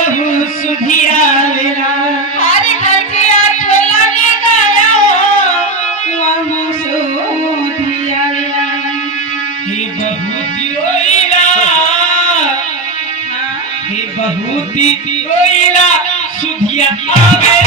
बहू सुधिया लेला हरी कठिया छोला ने गाया बहू सुधिया लेला हे बहुती रोइला हे बहुती रोइला सुधिया आवे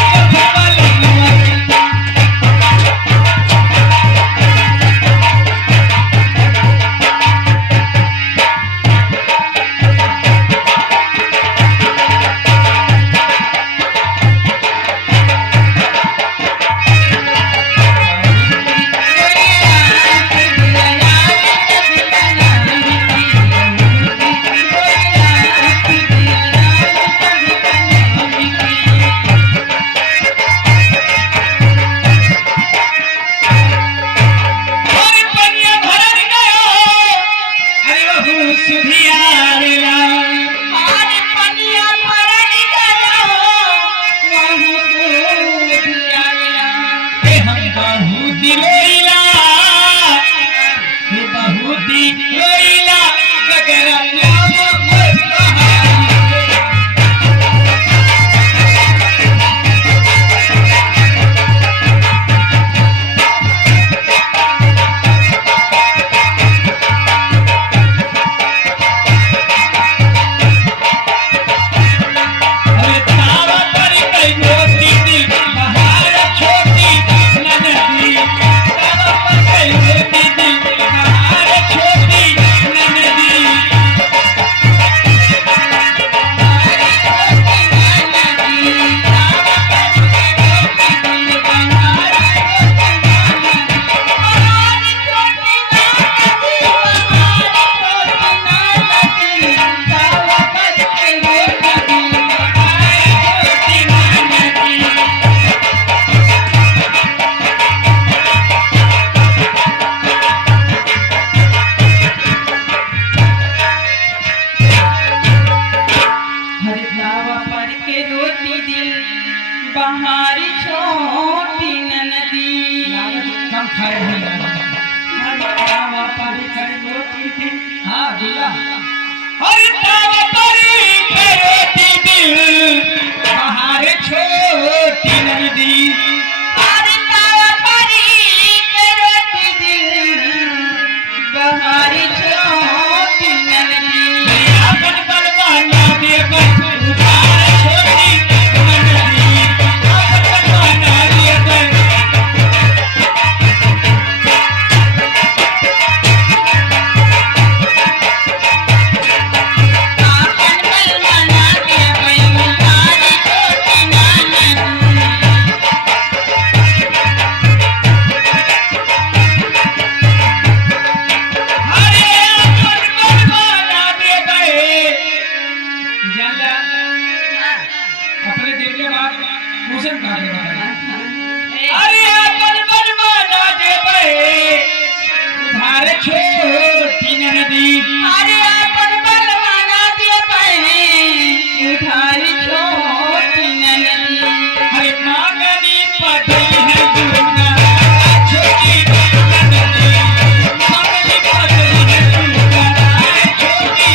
बहारी छोटी नदी कम खाए हैं तावा परी करे रोटी दिल हां दिला हर तावा परी करे रोटी दिल बहार छोटी नदी हर तावा परी करे रोटी दिल बहारी छोटी नदी अपन बलवाना दे उधार छोटी छोटी नदी अरे अपन बलवाना दे बहने उधारी छोटी नदी अरे मांगनी पड़ी है दुनिया छोटी नदी मांगनी पड़ी है दुनिया छोटी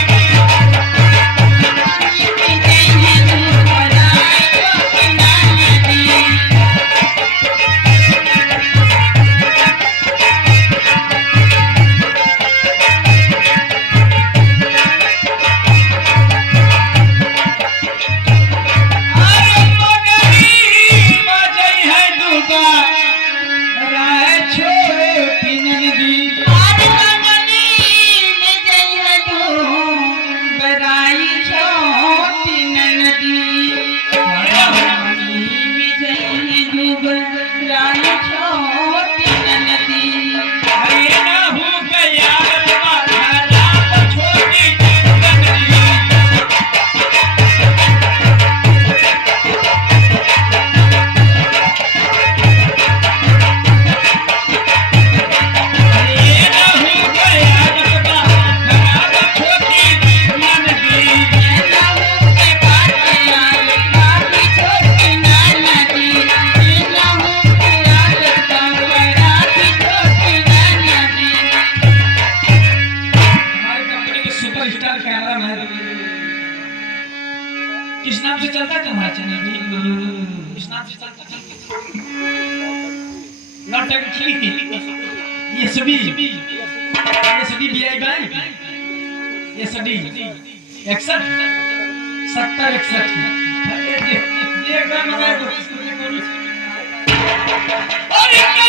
किस नाम से चलता है तुम्हारा चैनल भी? किस नाम से चलता है? नौटंकी एसडी एसडी बीआई बाई एसडी 61 70 61 एकदम मैं अरे